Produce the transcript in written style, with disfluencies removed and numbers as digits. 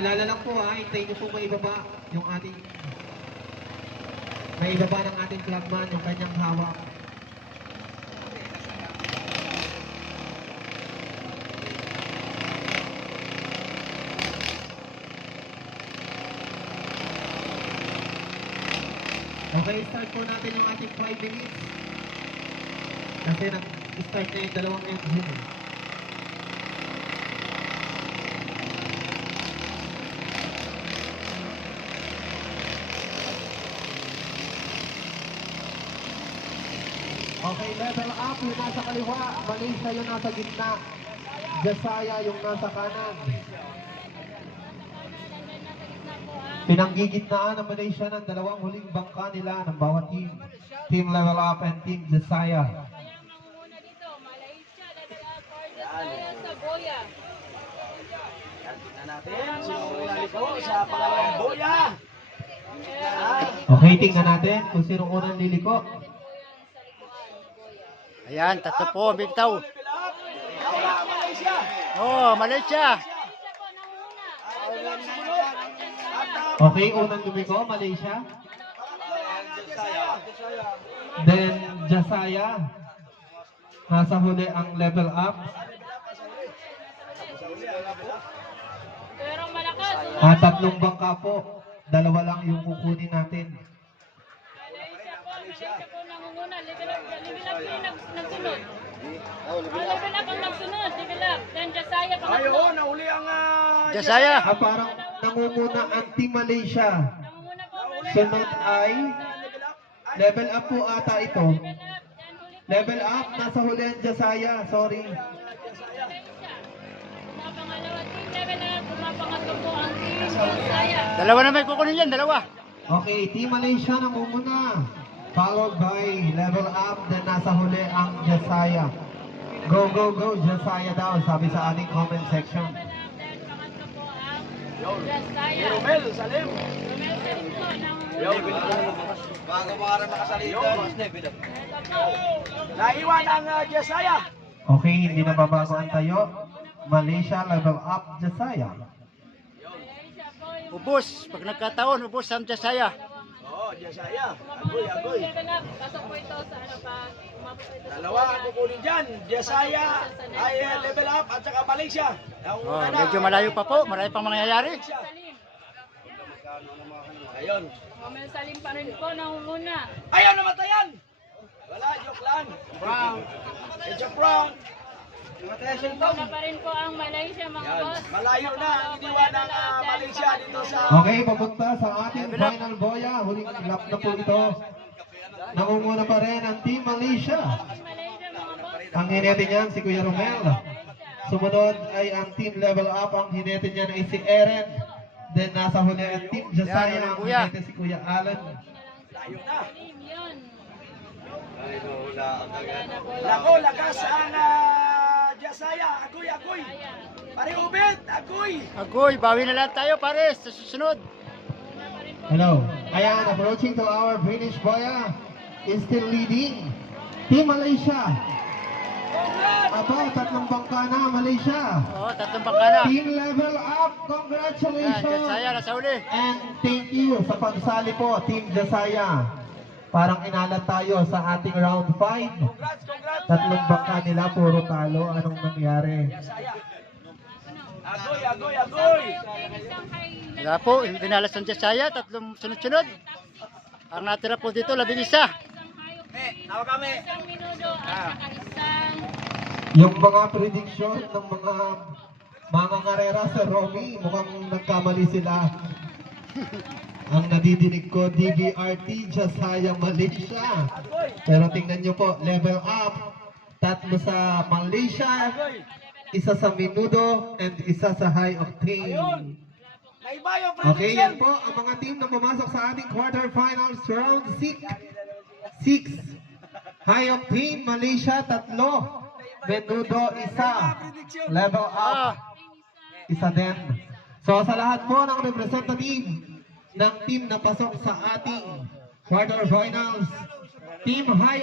Paalala lang po ha, hintayin nyo po maibaba yung ating ng ating flagman, yung kanyang hawak. Okay, start po natin yung ating 5 minutes. Kasi nag-start na yung dalawang engine. Okay, level up yung nasa kaliwa, Malaysia yung nasa gitna, Jasaya yung nasa kanan. Pinanggigitnaan ng Malaysia ng dalawang huling bangka nila ng bawat team. Team Level Up and Team Jasaya. Okay, tingnan natin kung sino unang liliko. Ayan, tatlo po, bigtaw. Oh, Malaysia. Okay, unang lumiko, Malaysia. Then, Jasaya. Nasa huli ang level up. At tatlong bangka po. Dalawa lang yung kukunin natin. Malaysia po nangunguna. Level up yung nagsunod. Level up ang nagsunod. Level up. Then Jasaya pangatlo. Ayun, nahuli ang Jasaya. Parang nangunguna ang Team Malaysia. Nangunguna po Malaysia. Sunod ay level up po ata ito. Level up, nasa huli ang Jasaya. Sorry. Pangalawa, team level up. Pangatlo po ang team Jasaya. Dalawa na may kukunin yan, dalawa. Okay, Team Malaysia nangunguna. Followed by level up, then nasa huli ang Jasaya. Go, go, go, Jasaya daw, sabi sa ating comment section. Pangatlo po ang Jasaya. Romel, Salim. Romel Salim po nangunguna. Bago mga makasalita. Naiwan ang Jasaya. Okay, hindi na babago ang tayo. Malaysia, level up, Jasaya. Malaysia po yung Ubus, pag nagkataon, ubus ang Jasaya. Oo, Jasaya. Agoy. level up. Pasok po ito sa ano pa. Umabot po ito sa Dalawa ang kukunin dyan. Jasaya ay level up at saka Malaysia. Oh, medyo malayo pa po, marami pang mangyayari. Salim. Ayun. Romel Salim pa rin po nangunguna. Ayaw namatayan! Wala, joke lang. Brown. It's a brown. Nangunguna pa rin po ang Malaysia mga Yan. boss. Malayo na ang iniwan ng Malaysia dito sa... Okay, papunta sa ating final boya. Huling lap na po ito. Nangunguna pa rin ang Team Malaysia. Malaysia mga boss. Ang hinete niyan si Kuya Romel. Sumunod ay ang Team Level Up. Ang hinete niyan ay si Eren. Then nasa huli ang Team Jasaya. Ang hinete si Kuya Alan. Layo na. Salim yun. Lako, lakas ang Jasaya. Agoy. Pare Ubed, agoy. Agoy, bawi na lang tayo pares sa susunod. Hello. Ayan, approaching to our finish boya. Is still leading. Team Malaysia. Aba, tatlong bangka na Malaysia. Oh, tatlong bangkana. Team Level Up, Yan, congratulations. Jasaya nasa uli. And thank you sa pagsali po, Team Jasaya. Parang inalat tayo sa ating round 5. Congrats. Tatlong bangka nila, puro talo. Anong nangyari? Jasaya. Agoy. Wala po, dinalas ang Jasaya, tatlong sunod-sunod. Ang natira po dito, 11. Tawa kami. Isang minuto at saka isang Yung mga prediction ng mga ngarera sa Romy, mukhang nagkamali sila. Ang nadidinig ko, DBRT, Jasaya, Malaysia. Pero tingnan nyo po, level up. Tatlo sa Malaysia, isa sa Menudo, and isa sa High Octane. Naiba yung Okay, yan po ang mga team na pumasok sa ating quarterfinals round 6. High Octane, Malaysia, 3. Menudo, 1. Level up, isa din. So sa lahat po ng representative ng team na pasok sa ating quarterfinals, Team High